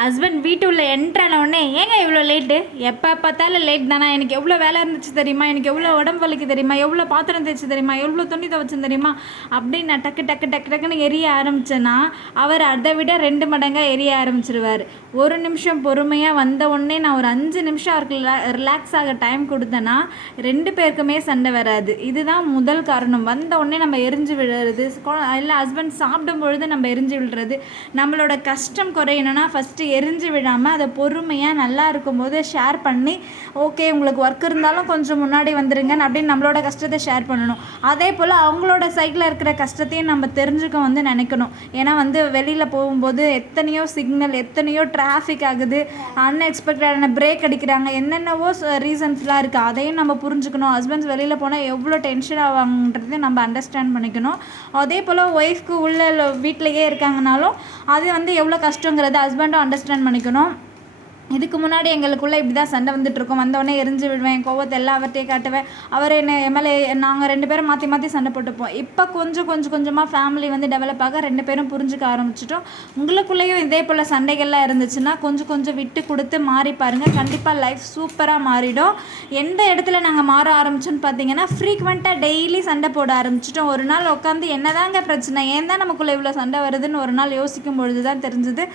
Husband வீட்டுள்ள என்ட்ரான உடனே ஏங்க இவ்வளோ லேட்டு எப்போ பார்த்தாலும் லேட் தானே? எனக்கு எவ்வளோ வேலை இருந்துச்சு தெரியுமா? எனக்கு எவ்வளோ உடம்பு வலிக்கு தெரியுமா? எவ்வளோ பாத்திரம் தேய்ச்சி தெரியுமா? எவ்வளோ துணி துவைச்சு தெரியுமா? அப்படின்னு நான் டக்கு டக்கு டக்கு டக்குன்னு எரிய ஆரம்பிச்சேன்னா அவர் அதை விட ரெண்டு மடங்காக எரிய ஆரம்பிச்சிருவார். ஒரு நிமிஷம் பொறுமையாக வந்த உடனே நான் ஒரு அஞ்சு நிமிஷம் அவருக்கு ரிலாக்ஸ் ஆக டைம் கொடுத்தேன்னா ரெண்டு பேருக்குமே சண்டை வராது. இதுதான் முதல் காரணம். வந்த உடனே நம்ம எரிஞ்சு விழுறது இல்லை ஹஸ்பண்ட் சாப்பிடும் பொழுது நம்ம எரிஞ்சு விழுறது நம்மளோட கஷ்டம் குறையணும்னா ஃபஸ்ட்டு எரிஞ்சு விடாமல் அதை பொறுமையாக நல்லா இருக்கும்போது ஷேர் பண்ணி ஓகே உங்களுக்கு ஒர்க் இருந்தாலும் கொஞ்சம் முன்னாடி வந்துடுங்க அப்படின்னு நம்மளோட கஷ்டத்தை ஷேர் பண்ணணும். அதே போல் அவங்களோட சைடில் இருக்கிற கஷ்டத்தையும் நம்ம தெரிஞ்சுக்க வந்து நினைக்கணும். ஏன்னா வந்து வெளியில் போகும்போது எத்தனையோ சிக்னல் எத்தனையோ டிராஃபிக் ஆகுது. அன்எக்ஸ்பெக்டடான பிரேக் அடிக்கிறாங்க. என்னென்னவோ ரீசன்ஸ்லாம் இருக்குது அதையும் நம்ம புரிஞ்சுக்கணும். ஹஸ்பண்ட்ஸ் வெளியில் போனால் எவ்வளோ டென்ஷன் ஆவாங்கன்றதையும் நம்ம அண்டர்ஸ்டாண்ட் பண்ணிக்கணும். அதே போல் ஒய்ஃப்க்கு உள்ள வீட்டிலையே இருக்காங்கனாலும் அது வந்து எவ்வளோ கஷ்டங்கிறத ஹஸ்பண்டும் அண்டர்ஸ்டாண்ட் பண்ணிக்கணும். இதுக்கு முன்னாடி எங்களுக்குள்ளே இப்படி தான் சண்டை வந்துட்டுருக்கோம் வந்தவொடனே எரிஞ்சு விடுவேன் கோவத்தை எல்லாம் அவர்கிட்டயே காட்டுவேன். அவர் என்ன எம்எல்ஏ நாங்கள் ரெண்டு பேரும் மாற்றி மாற்றி சண்டை போட்டுப்போம். இப்போ கொஞ்சம் கொஞ்சம் கொஞ்சமாக ஃபேமிலி வந்து டெவலப் ஆக ரெண்டு பேரும் புரிஞ்சுக்க ஆரம்பிச்சிட்டோம். உங்களுக்குள்ளேயும் இதே போல் சண்டைகள்லாம் இருந்துச்சுன்னா கொஞ்சம் கொஞ்சம் விட்டு கொடுத்து மாறி பாருங்கள் கண்டிப்பாக லைஃப் சூப்பராக மாறிடும். எந்த இடத்துல நாங்கள் மாற ஆரம்பிச்சோன்னு பார்த்தீங்கன்னா ஃப்ரீக்வெண்ட்டாக டெய்லி சண்டை போட ஆரம்பிச்சிட்டோம். ஒரு நாள் உட்காந்து என்னதாங்க பிரச்சனை? ஏன் தான் நமக்குள்ளே இவ்வளோ சண்டை வருதுன்னு ஒரு நாள் யோசிக்கும் பொழுது தான் தெரிஞ்சுது.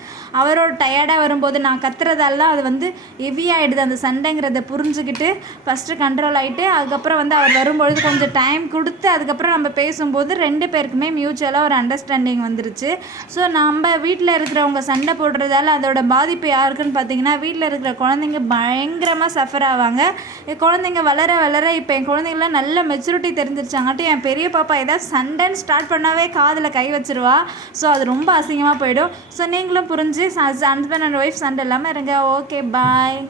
அவரோட டயர்டாக வரும்போது நான் கத்துறதால தான் அது வந்து ஹெவி ஆகிடுது அந்த சண்டைங்கிறத புரிஞ்சுக்கிட்டு ஃபஸ்ட்டு கண்ட்ரோல் ஆகிட்டு அதுக்கப்புறம் வந்து அவர் வரும்பொழுது கொஞ்சம் டைம் கொடுத்து அதுக்கப்புறம் நம்ம பேசும்போது ரெண்டு பேருக்குமே மியூச்சுவலாக ஒரு அண்டர்ஸ்டாண்டிங் வந்துருச்சு. ஸோ நம்ம வீட்டில் இருக்கிறவங்க சண்டை போடுறதால அதோட பாதிப்பு யாருக்குன்னு பார்த்தீங்கன்னா வீட்டில் இருக்கிற குழந்தைங்க பயங்கரமாக சஃபர் ஆவாங்க. என் குழந்தைங்க வளர வளர இப்போ என் குழந்தைங்களாம் நல்ல மெச்சூரிட்டி தெரிஞ்சிருச்சாங்கட்டு என் பெரிய பாப்பா ஏதாவது சண்டைன்னு ஸ்டார்ட் பண்ணாவே காதில் கை வச்சிருவா. ஸோ அது ரொம்ப அசிங்கமாக போயிடும். ஸோ நீங்களும் புரிஞ்சு ஹஸ்பண்ட் அண்ட் ஒய்ஃப் சண்டை இல்லாமல் இருங்க. Okay bye